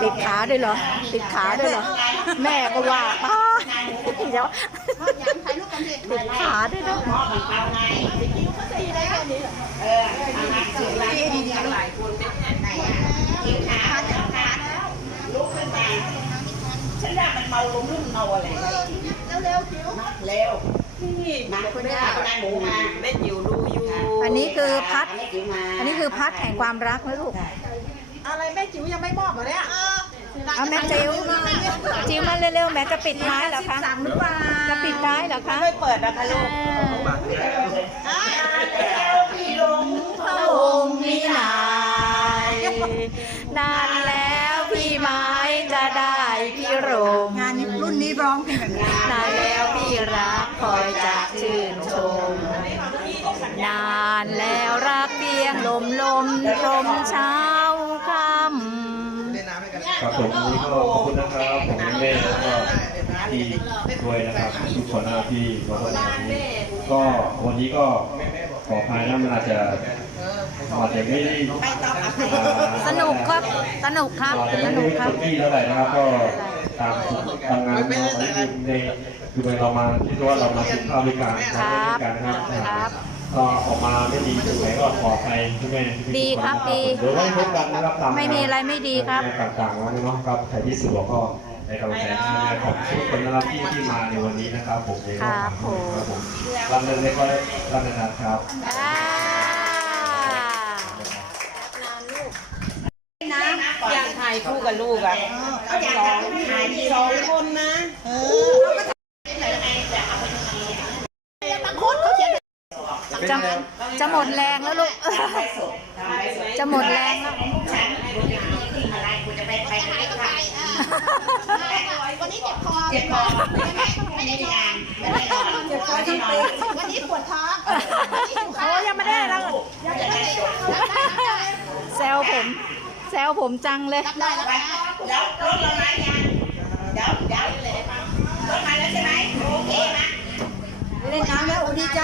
ติดขาด้วยเหรอติดขาด้วยเหรอ แม่ก็ว่าป้าติดขาด้วยนาด้วยะได้มันเมาลงรุ่งเมาอะไรเร็วเร็วนี่นางคนนี้อันนี้คือพัด อันนี้คือพัดแห่งความรักนะลูก อะไรแม่จิ๋วยังไม่บอบเหรอเนี่ยเอาแม่จิ๋วจิ๋วมาเร็วๆแม่จะปิดท้ายเหรอคะจะปิดท้ายเหรอคะไม่เปิดนะคะลูกแล้วมีลงพระองค์มีนายนานแล้วรมงานรุ่นนี้ร้องเพลงงานีนานแล้วพี่รักคอยจะชื่นชม นานแล้วรักเพียงลมลมลมเช้าค่ำครับผมวันนี้ก็ขอบคุณนะครับผมแม่แล้วก็ที่ด้วยนะครับทุกคนนะพี่มาวันนี้ ก็วันนี้ก็ขอพายน้ะมันอาจจะอาจจะไม่ได้นุกครับสนุกครับสนุกครับที่เท่าไหร่นะครับ ก็ตามทำงานมาในคือเรามาคิดว่าเรามาทิ้งข้าวกันทำด้วการนะครับ ก็ออกมาไม่ดีถึงไหนก็ขอไปที่แม่ดีครับดีเดี๋ยวไว้พบกันนะครับตามไม่มีอะไรไม่ดีครับต่างๆแล้วเนาะครับใครที่สุดก็ในกำลังใจขอบทุกคนนักที่ที่มาในวันนี้นะครับผมเนรอบครับผมรำเริงในก็ได้รับเรินนะครับอยากถ่ายคู่กับลูกอ่ะเขาอยากถ่ายสองดนนะเขียนจะจะหมดแรงแล้วลูกจะหมดแรงแล้วันนี้เจ็บคอเจ็บคอไม่ได้ไม่ได้ยางวันนี้ปวดท้องแซวผมจังเลยเดี๋ยวรถลงมาอย่างเดี๋ยวเดี๋ยวรถมาแล้วใช่ไหมโอเคมาเล่นน้ำแล้วดีใจ